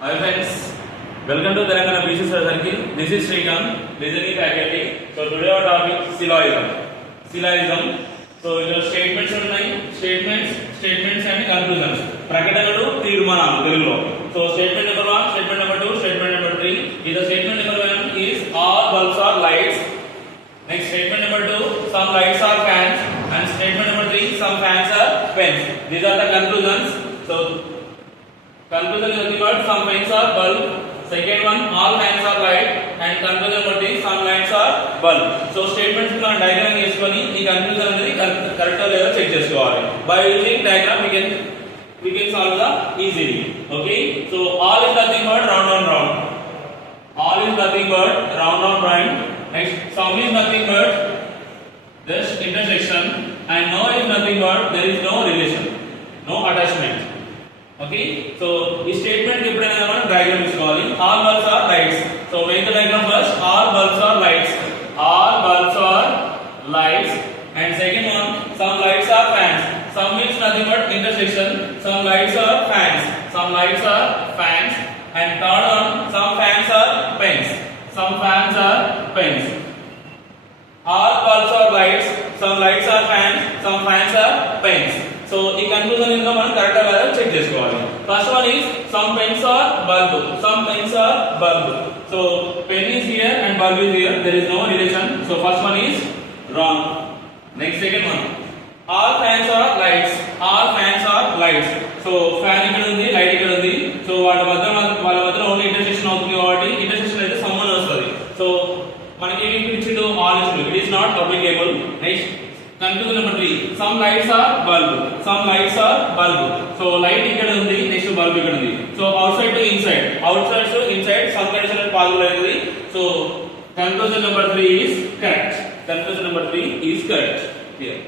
Hi friends, welcome to Telangana BC Circle. This is Srikanth, listening faculty. So today our topic syllogism. Syllogism. So ఇక్కడ statements ఉన్నాయి, statements and conclusions. ప్రకటనలు, తీర్మానాలు తెలుగులో. So statement number 1, statement number 2, statement number 3. The statement number 1 is all bulbs are lights. Next statement number 2, some lights are fans, and statement number 3, some fans are pens. These are the conclusions. So conclusion is nothing but some pens are bulb. Second one, all fans are light, and conclusion number 3, some lights are bulb. So statements కి మనం diagram చేసుకొని ఈ conclusion అనేది correct లేదా check చేసుకోవాలి. By using diagram we can solve the easily. Okay, so all is nothing but round on round. All is nothing but round on round. Next, some is nothing but this intersection, and no is nothing but there is no relation, no attachment. Okay, so ఈ statement కి ఎప్పుడైనా మనం diagram తీసుకోవాలి. All bulbs are lights. So make the diagram first. All bulbs are lights. All bulbs are lights. And second one, some lights are fans. Some means nothing but intersection. Some lights are fans. Some lights are fans. And third one, some fans are pens. Some fans are pens. All bulbs are lights. Some lights are fans. Some fans are pens. So ఈ conclusion ఇంకా మనం correct గా check చేసుకోవాలి. First one is some pens are bulb. Some pens are bulb. So pen is here and bulb is here. There is no relation. So first one is wrong. Next second one, all fans are lights. All fans are lights. So fan ఇక్కడ ఉంది, light ఇక్కడ ఉంది. So వాళ్ళ మధ్యలో only intersection అవుతుంది కాబట్టి intersection అయితే someone వస్తుంది. సో మనకి ఏమి ఇచ్చిండు all is it is not applicable. Next conclusion number 3, some lights are bulb. Some lights are bulb. So light ఇక్కడ ఉంది, నెక్స్ట్ bulb ఇక్కడ ఉంది. So outside to inside, outside to inside some condition possible అవుతుంది. So conclusion number 3 is correct. Conclusion number 3 is correct here.